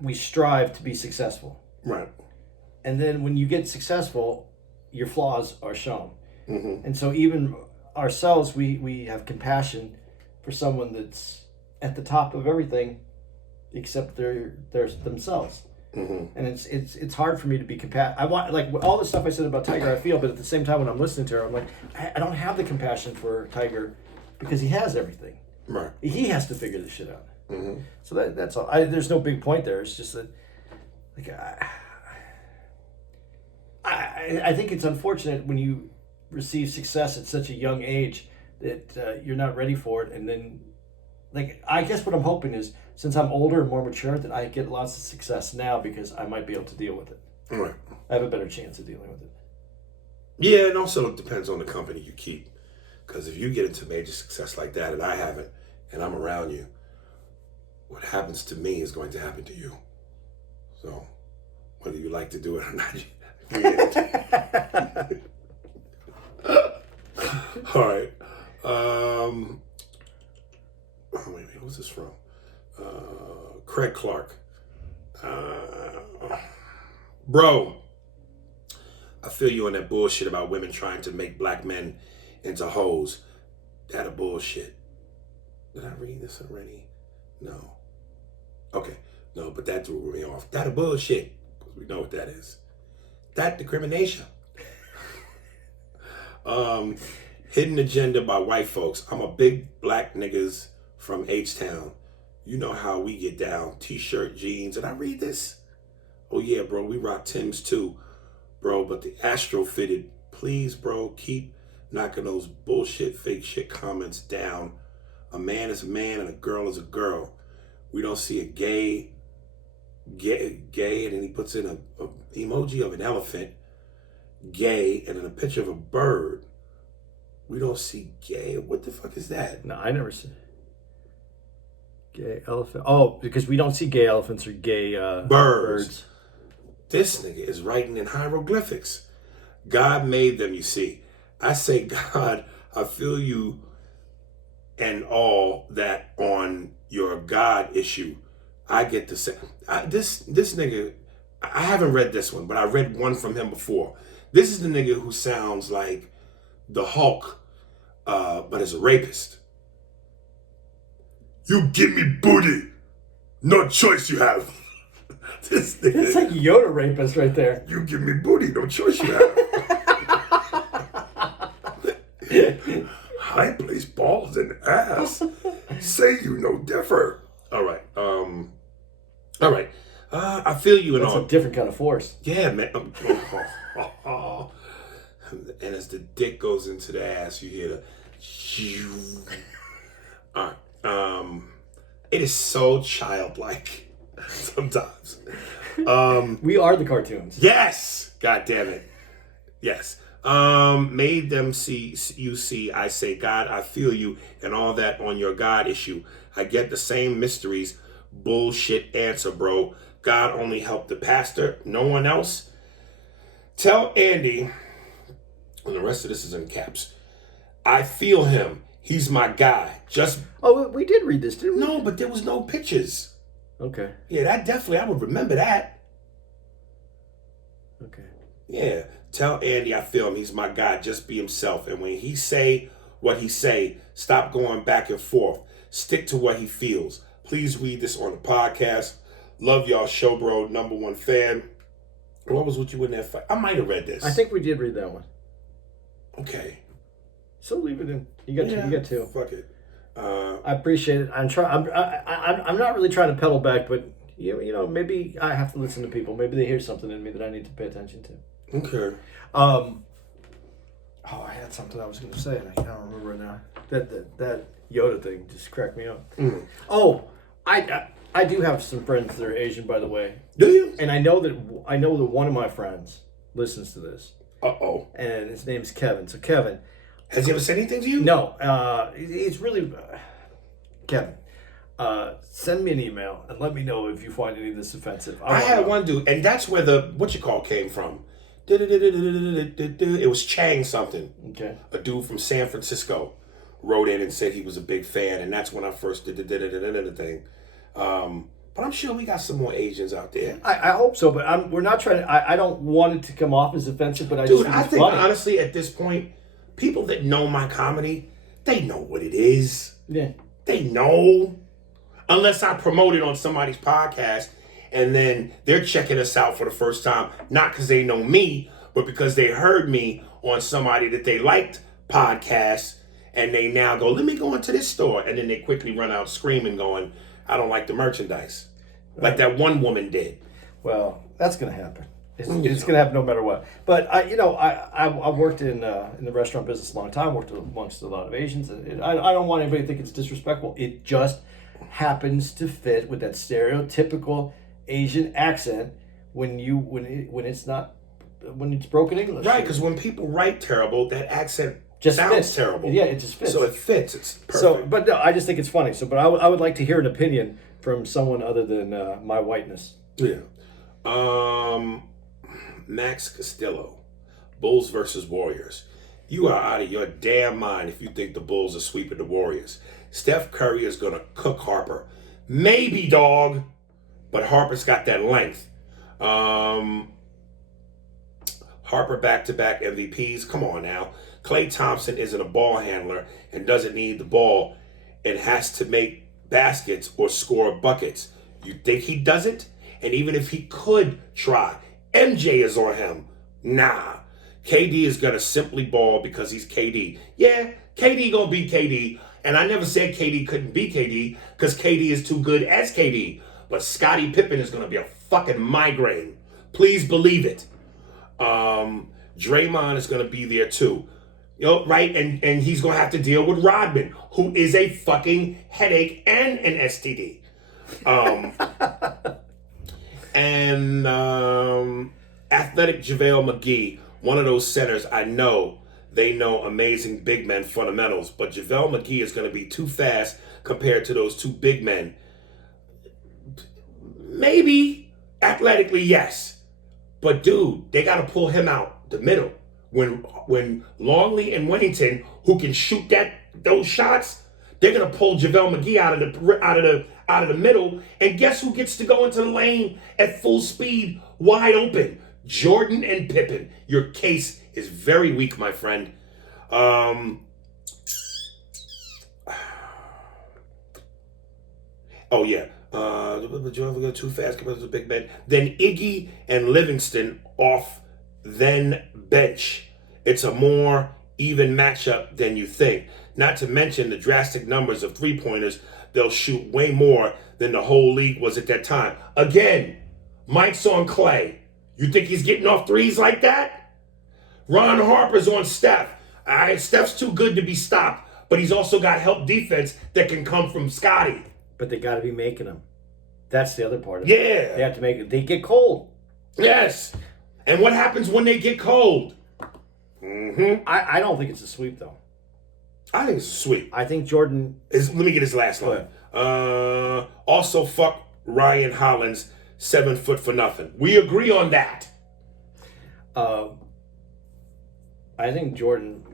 we strive to be successful. Right. And then when you get successful, your flaws are shown. Mm-hmm. And so even ourselves, we have compassion for someone that's at the top of everything except they're themselves. Mm-hmm. And it's hard for me to be compassionate. I want, like, all the stuff I said about Tiger, I feel, but at the same time when I'm listening to her, I'm like, I don't have the compassion for Tiger because he has everything. Right. He has to figure this shit out. Mm-hmm. So that's all. There's no big point there. It's just that, like, I think it's unfortunate when you receive success at such a young age that you're not ready for it, and then, like, I guess what I'm hoping is, since I'm older and more mature, that I get lots of success now because I might be able to deal with it. Right. I have a better chance of dealing with it. Yeah, and also it depends on the company you keep. Because if you get into major success like that, and I haven't, and I'm around you, what happens to me is going to happen to you. So, whether you like to do it or not, all right. Wait, who's this from? Craig Clark. Bro, I feel you on that bullshit about women trying to make black men into hoes. That a bullshit. Did I read this already? No. Okay. No, but that threw me off. That a bullshit. We know what that is. That discrimination. Hidden agenda by white folks. I'm a big black niggas from H-Town. You know how we get down. T-shirt, jeans. Did I read this? Oh yeah, bro. We rock Timbs too, bro. But the Astro fitted. Please, bro, keep knocking those bullshit, fake shit comments down. A man is a man and a girl is a girl. We don't see a gay, and then he puts in a emoji of an elephant, gay, and then a picture of a bird. We don't see gay. What the fuck is that? No, I never see gay elephant. Oh, because we don't see gay elephants or gay birds. This nigga is writing in hieroglyphics. God made them, you see. I say, God, I feel you and all that on your God issue. I get to say, this nigga, I haven't read this one, but I read one from him before. This is the nigga who sounds like the Hulk, but is a rapist. You give me booty. No choice you have. This nigga. It's like Yoda rapist right there. You give me booty. No choice you have. I place balls in ass. Say you no differ. All right. I feel you and all. That's a different kind of force. Yeah, man. And as the dick goes into the ass, you hear the. All right. It is so childlike sometimes. We are the cartoons. Yes. God damn it. Yes. Made them see you see. I say, God, I feel you, and all that on your God issue. I get the same mysteries. Bullshit answer, bro. God only helped the pastor, no one else. Tell Andy, and the rest of this is in caps. I feel him. He's my guy. Just we did read this, didn't we? no, but there was no pictures. Okay. Yeah, that definitely I would remember that. Okay. Yeah. Tell Andy I feel him. He's my guy. Just be himself. And when he say what he say, stop going back and forth. Stick to what he feels. Please read this on the podcast. Love y'all show, bro. #1 fan. What was with you in that fight? I might have read this. I think we did read that one. Okay. So leave it in. You got two. You got two. Fuck it. I appreciate it. I'm not really trying to pedal back, but you know, maybe I have to listen to people. Maybe they hear something in me that I need to pay attention to. Okay. I had something I was going to say, and I can't remember right now. That Yoda thing just cracked me up. Mm. Oh, I do have some friends that are Asian, by the way. Do you? And I know that one of my friends listens to this. Uh-oh. And his name's Kevin. So Kevin, has he ever said anything to you? no, it's really Kevin. Send me an email and let me know if you find any of this offensive. I had one dude, and that's where the came from. It was Chang something. Okay. A dude from San Francisco wrote in and said he was a big fan, and that's when I first did the thing. But I'm sure we got some more Asians out there. I hope so, but we're not trying to. I don't want it to come off as offensive, but I think funny. Honestly, at this point, people that know my comedy, they know what it is. Yeah. They know. Unless I promote it on somebody's podcast and then they're checking us out for the first time, not because they know me, but because they heard me on somebody that they liked podcasts, and they now go, let me go into this store. And then they quickly run out screaming, going, I don't like the merchandise. Like that one woman did. Well, that's going to happen. It's going to happen no matter what. But I worked in the restaurant business a long time. Worked amongst a lot of Asians, and I don't want anybody to think it's disrespectful. It just happens to fit with that stereotypical Asian accent when it's broken English. Right, because when people write terrible, that accent just sounds fits. terrible. Yeah, it just fits. So it fits. It's perfect. So, but no, I just think it's funny. So, but I would like to hear an opinion from someone other than my whiteness. Yeah. Max Castillo, Bulls versus Warriors. You are out of your damn mind if you think the Bulls are sweeping the Warriors. Steph Curry is going to cook Harper. Maybe, dog, but Harper's got that length. Harper back-to-back MVPs. Come on now. Klay Thompson isn't a ball handler and doesn't need the ball and has to make baskets or score buckets. You think he doesn't? And even if he could try, MJ is on him. Nah. KD is going to simply ball because he's KD. Yeah, KD going to beat KD. And I never said KD couldn't beat KD because KD is too good as KD. But Scottie Pippen is going to be a fucking migraine. Please believe it. Draymond is going to be there too. You know, right? And he's going to have to deal with Rodman, who is a fucking headache and an STD. Athletic JaVale McGee, one of those centers I know, they know amazing big men fundamentals, but JaVale McGee is going to be too fast compared to those two big men. Maybe, athletically, yes. But dude, they got to pull him out the middle. When Longley and Winnington, who can shoot those shots, they're gonna pull JaVale McGee out of the middle, and guess who gets to go into the lane at full speed, wide open? Jordan and Pippen. Your case is very weak, my friend. Oh yeah. Jordan go too fast compared to the big men. Then Iggy and Livingston off, then bench. It's a more even matchup than you think. Not to mention the drastic numbers of three-pointers. They'll shoot way more than the whole league was at that time. Again, Mike's on Clay. You think he's getting off threes like that? Ron Harper's on Steph. All right, Steph's too good to be stopped, but he's also got help defense that can come from Scotty. But they got to be making them. That's the other part of it. Yeah. They have to make it. They get cold. Yes. And what happens when they get cold? Mm-hmm. I don't think it's a sweep, though. I think it's a sweep. I think Jordan... Let me get his last line. Also, fuck Ryan Hollins, 7 foot for nothing. We agree on that. I think Jordan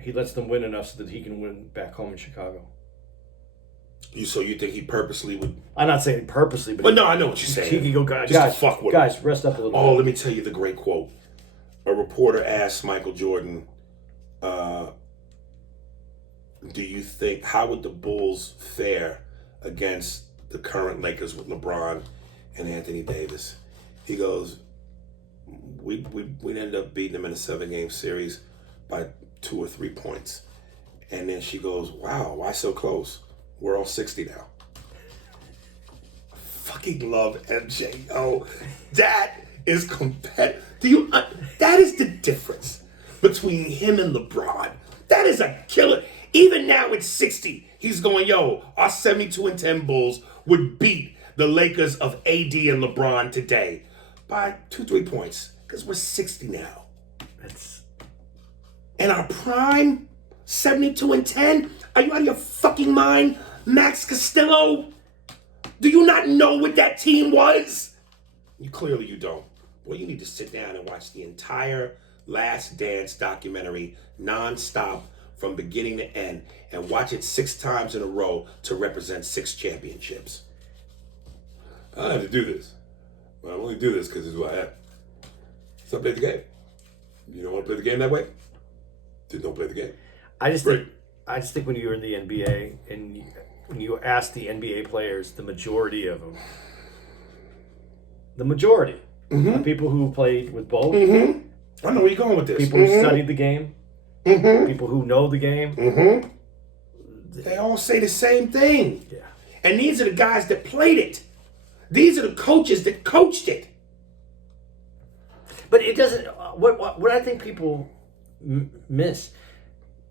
he lets them win enough so that he can win back home in Chicago. So you think he purposely would? I'm not saying purposely, but no, I know what you're saying. He could go, guys, just to fuck with guys, him. Rest up a little bit. Oh, let me tell you the great quote. A reporter asked Michael Jordan, do you think, how would the Bulls fare against the current Lakers with LeBron and Anthony Davis? He goes, we'd end up beating them in a 7-game series by 2 or 3 points. And then she goes, wow, why so close? We're all 60 now. I fucking love MJ. Oh, that is competitive. That is the difference between him and LeBron. That is a killer. Even now at 60, he's going, yo, our 72-10 Bulls would beat the Lakers of AD and LeBron today by 2-3 points because we're 60 now. And our prime, 72-10? Are you out of your fucking mind? Max Castillo? Do you not know what that team was? You don't. Well, you need to sit down and watch the entire Last Dance documentary non-stop from beginning to end and watch it 6 times in a row to represent 6 championships. I don't have to do this. But I only do this because it's what I have. So I play the game. You don't want to play the game that way? Then don't play the game. I just think when you were in the NBA and when you ask the NBA players, the majority of them, of people who played with both, I know where you're going with this. People who studied the game, people who know the game, they all say the same thing. Yeah. And these are the guys that played it. These are the coaches that coached it. But it doesn't. What I think people miss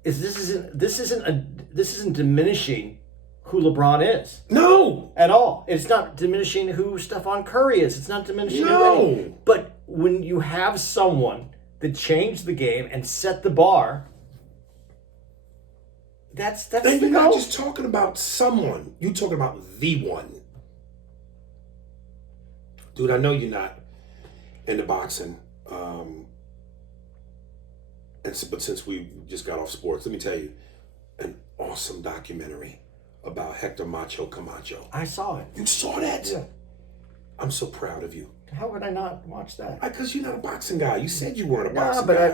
is this isn't diminishing who LeBron is. No, at all. It's not diminishing who Stephon Curry is. It's not diminishing. No. But when you have someone that changed the game and set the bar, that's and the you're not goal. just talking about someone. You're talking about the one. Dude, I know you're not into boxing. But since we just got off sports, let me tell you, an awesome documentary about Hector Macho Camacho. I saw it. You saw that? Yeah. I'm so proud of you. How would I not watch that? Because you're not a boxing guy. You said you weren't a No, boxing but guy.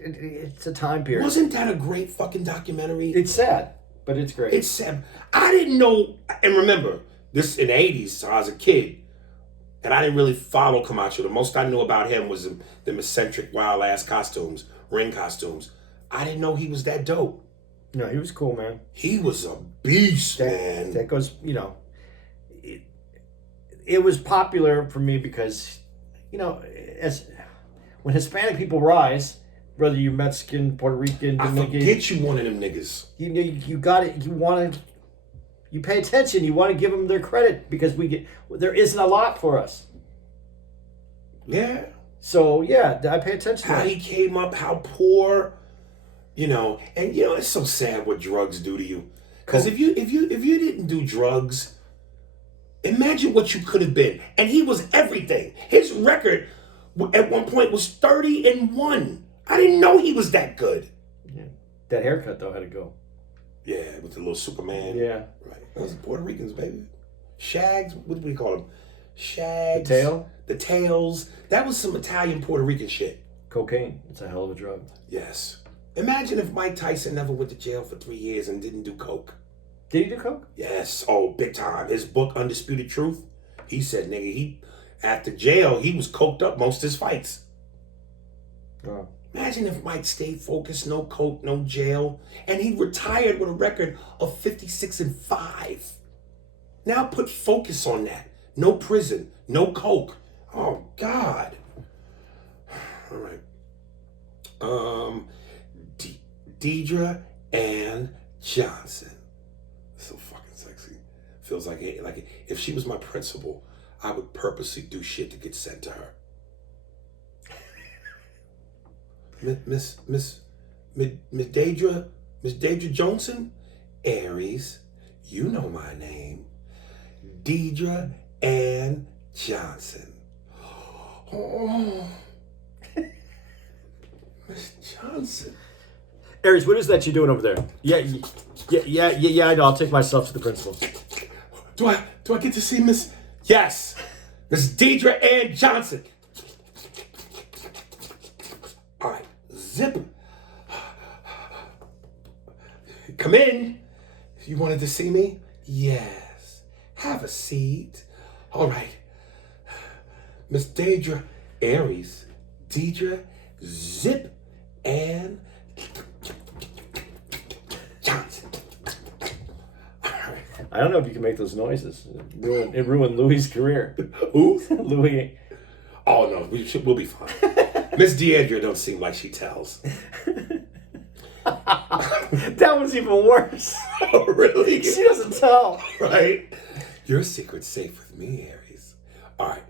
it's a time period. Wasn't that a great fucking documentary? It's sad, but it's great. It's sad. I didn't know, and remember, this in the 80s, so I was a kid, and I didn't really follow Camacho. The most I knew about him was them eccentric, wild-ass costumes, ring costumes. I didn't know he was that dope. No, he was cool, man. He was a beast, man. That goes, it was popular for me because, as when Hispanic people rise, whether you're Mexican, Puerto Rican, I Dominican, forget you one of them niggas. you got it. You pay attention. You want to give them their credit because there isn't a lot for us. Yeah. So yeah, I pay attention. How to that. he came up, how poor, and it's so sad what drugs do to you. Because if you didn't do drugs, imagine what you could have been. And he was everything. His record at one point was 30-1. I didn't know he was that good. Yeah. That haircut though had to go. Yeah, with the little Superman. Yeah. Right. Those are Puerto Ricans, baby. Shags, what do we call them? Shags. The tail? The tails. That was some Italian Puerto Rican shit. Cocaine. It's a hell of a drug. Yes. Imagine if Mike Tyson never went to jail for 3 years and didn't do coke. Did he do coke? Yes. Oh, big time. His book, Undisputed Truth, he said, nigga, after jail, he was coked up most of his fights. Oh. Imagine if Mike stayed focused, no coke, no jail, and he retired with a record of 56-5. Now put focus on that. No prison, no coke. Oh, God. All right. Deidre Ann Johnson. So fucking sexy. Feels like if she was my principal, I would purposely do shit to get sent to her. Miss Deidre Johnson, Aries, you know my name. Deidre Ann Johnson. Oh, Miss Johnson. Aries, what is that you're doing over there? Yeah, I know. I'll take myself to the principal. Do I get to see Miss? Yes, Miss Deidre Ann Johnson. All right, zip. Come in. You wanted to see me? Yes. Have a seat. All right. Miss Deidre Aries, Deidre Zip and Johnson. All right. I don't know if you can make those noises. It ruined Louis' career. Who? Louis. Oh no, we'll be fine. Miss Deidre don't seem like she tells. That one's even worse. Oh really? She doesn't tell. Right? Your secret's safe with me, Aries. All right.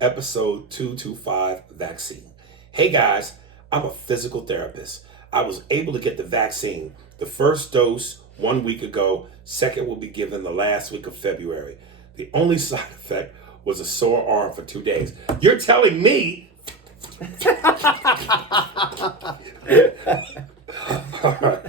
Episode 225, vaccine. Hey guys, I'm a physical therapist. I was able to get the vaccine, the first dose 1 week ago. Second will be given the last week of February. The only side effect was a sore arm for 2 days. You're telling me... All right.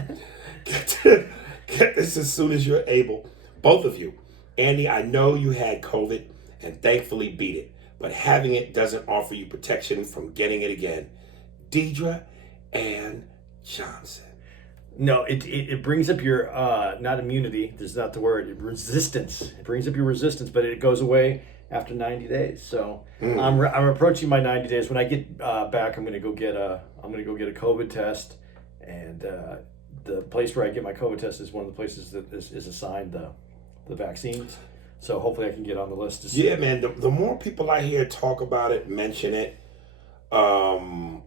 Get this as soon as you're able. Both of you. Andy, I know you had COVID and thankfully beat it, but having it doesn't offer you protection from getting it again. Deidre and Johnson. No, it brings up your, not immunity, that's not the word, resistance. It brings up your resistance, but it goes away after 90 days. So I'm approaching my 90 days. When I get back, I'm going to go get a COVID test, and the place where I get my COVID test is one of the places that is assigned the vaccines. So hopefully I can get on the list. Yeah, man. The more people I hear talk about it, mention it, and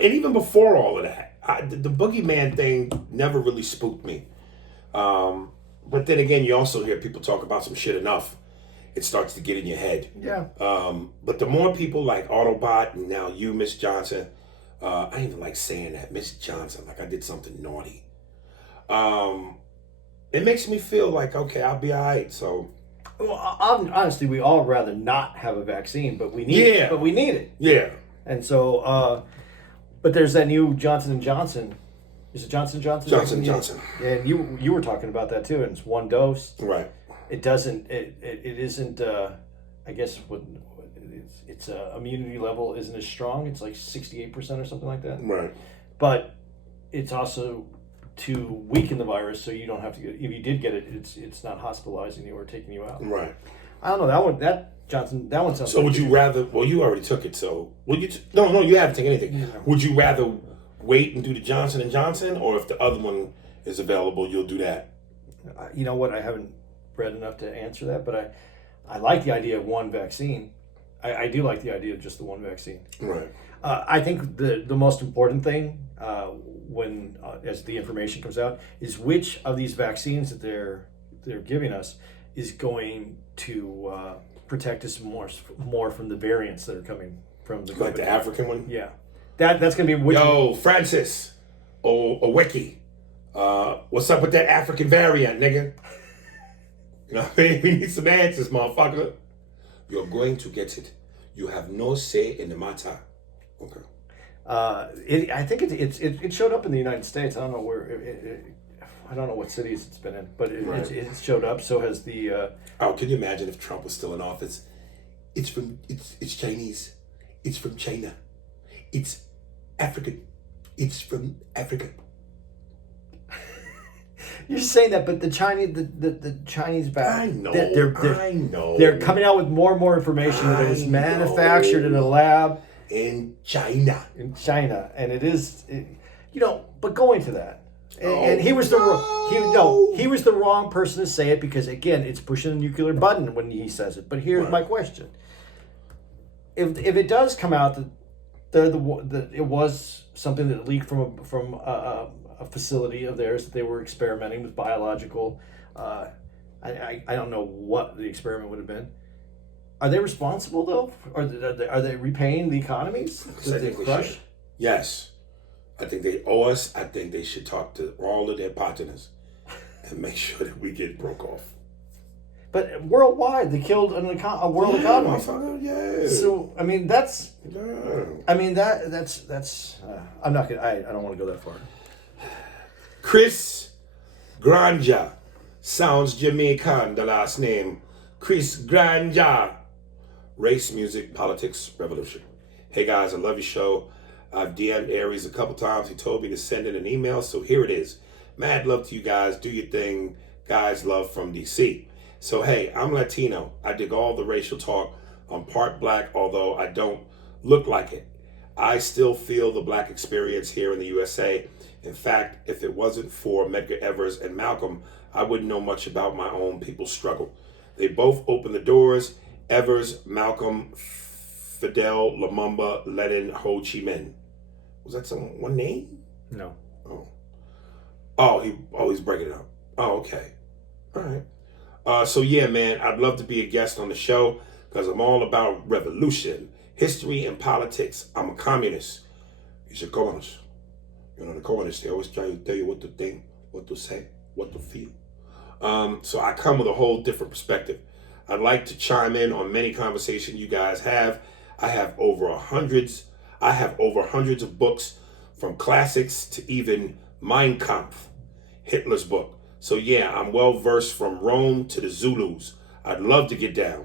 even before all of that, the boogeyman thing never really spooked me. But then again, you also hear people talk about some shit enough, it starts to get in your head. Yeah. But the more people like Autobot and now you, Miss Johnson, I don't even like saying that, Miss Johnson, like I did something naughty. It makes me feel like, okay, I'll be all right. So, well, honestly, we all rather not have a vaccine, but we need it. But we need it. Yeah. And so, but there's that new Johnson & Johnson. Is it Johnson & Johnson? Johnson & Johnson. And you were talking about that too, and it's one dose. Right. It doesn't. It isn't. I guess its immunity level isn't as strong. It's like 68% or something like that. Right. But it's also to weaken the virus, so you don't have to get. If you did get it, it's not hospitalizing you or taking you out. Right. I don't know that one. That one sounds. So would you rather? Well, you already took it. So you haven't taken anything. Yeah. Would you rather wait and do the Johnson & Johnson, or if the other one is available, you'll do that? You know what? I haven't read enough to answer that, but I like the idea of one vaccine. I do like the idea of just the one vaccine. Right. I think the most important thing when as the information comes out is which of these vaccines that they're giving us is going to protect us more from the variants that are coming from the Like COVID. the African one? Yeah. That's going to be which. Yo, Francis, Wiki, what's up with that African variant, nigga? You know what I mean? We need some answers, motherfucker. You're going to get it. You have no say in the matter. Okay. I think it showed up in the United States. I don't know where. I don't know what cities it's been in, but it showed up. So has the. Oh, can you imagine if Trump was still in office? It's Chinese. It's from China. It's African. It's from Africa. You're saying that, but the Chinese back. I know. I know. They're coming out with more and more information that is manufactured in a lab in China. And it is, But going to that, and he was he was the wrong person to say it because again, it's pushing the nuclear button when he says it. But here's my question: if it does come out that it was something that leaked from a facility of theirs that they were experimenting with biological. I don't know what the experiment would have been. Are they responsible though? Are they repaying the economies that they crush? Yes, I think they owe us. I think they should talk to all of their partners and make sure that we get broke off. But worldwide, they killed a world economy. Yeah. So I mean that's. Yeah. I mean that's. I'm not gonna. I don't want to go that far. Chris Granja. Sounds Jamaican, the last name. Chris Granja. Race, music, politics, revolution. Hey guys, I love your show. I've DM'd Aries a couple times. He told me to send in an email, so here it is. Mad love to you guys. Do your thing. Guys, love from DC. So hey, I'm Latino. I dig all the racial talk. I'm part black, although I don't look like it. I still feel the black experience here in the USA. In fact, if it wasn't for Medgar Evers and Malcolm, I wouldn't know much about my own people's struggle. They both opened the doors. Evers, Malcolm, Fidel, Lumumba, Lenin, Ho Chi Minh. Was that one name? No. He's breaking it up. Oh, okay. All right. So yeah, man, I'd love to be a guest on the show because I'm all about revolution, history, and politics. I'm a communist. You should call us. You know, the corners, they always try to tell you what to think, what to say, what to feel. So I come with a whole different perspective. I'd like to chime in on many conversations you guys have. I have over hundreds of books, from classics to even Mein Kampf, Hitler's book. So yeah, I'm well versed from Rome to the Zulus. I'd love to get down.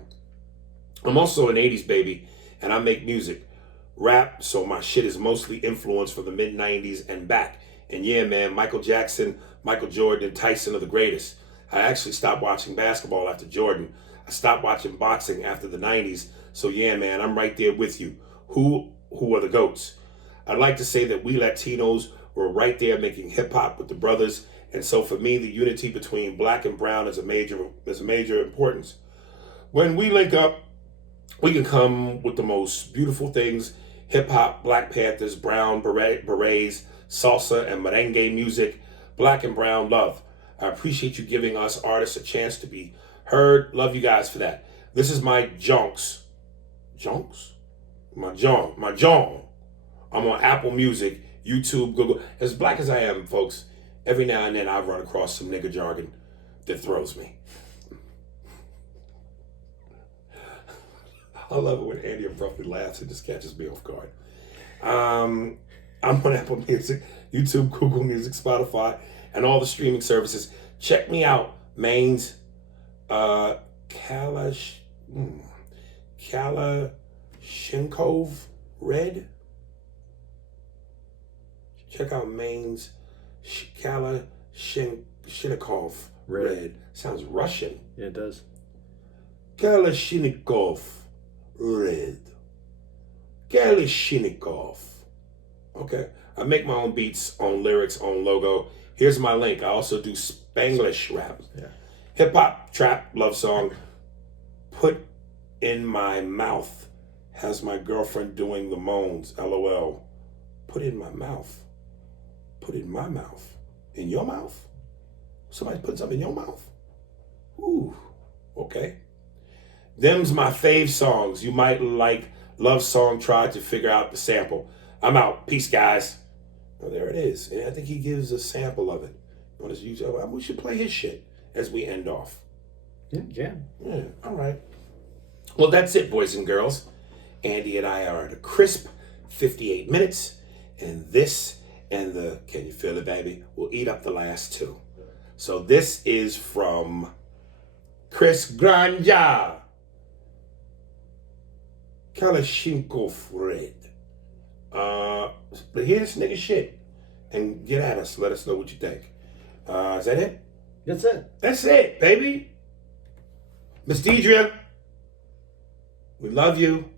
I'm also an 80s baby, and I make music, rap, so my shit is mostly influenced from the mid-90s and back. And yeah, man, Michael Jackson, Michael Jordan, and Tyson are the greatest. I actually stopped watching basketball after Jordan. I stopped watching boxing after the 90s. So yeah, man, I'm right there with you. Who are the GOATs? I'd like to say that we Latinos were right there making hip hop with the brothers. And so for me, the unity between black and brown is a major importance. When we link up, we can come with the most beautiful things: hip hop, Black Panthers, brown berets, salsa, and merengue music, black and brown love. I appreciate you giving us artists a chance to be heard. Love you guys for that. This is my jonks. Jonks? My John. I'm on Apple Music, YouTube, Google. As black as I am, folks, every now and then I run across some nigga jargon that throws me. I love it when Andy abruptly laughs. It just catches me off guard. I'm on Apple Music, YouTube, Google Music, Spotify, and all the streaming services. Check me out, mains. Kalashnikov Red. Check out mains. Kalashnikov Red. Sounds Russian. Yeah, it does. Kalashnikov Red. Kalashnikov. Okay. I make my own beats, own lyrics, own logo. Here's my link. I also do Spanglish rap. Yeah. Hip hop, trap, love song. Put in my mouth. Has my girlfriend doing the moans. LOL. Put in my mouth. Put in my mouth. In your mouth? Somebody put something in your mouth? Ooh. Okay. Them's my fave songs. You might like love song. Try to figure out the sample. I'm out. Peace, guys. Oh, there it is. And I think he gives a sample of it on his YouTube. We should play his shit as we end off. Yeah. Yeah. All right. Well, that's it, boys and girls. Andy and I are at a crisp 58 minutes. And this and the Can You Feel It, Baby? We'll eat up the last two. So this is from Chris Granja. Kalashnikov Red. But hear this nigga shit and get at us. Let us know what you think. Is that it? That's it. That's it, baby. Miss Deidre, we love you.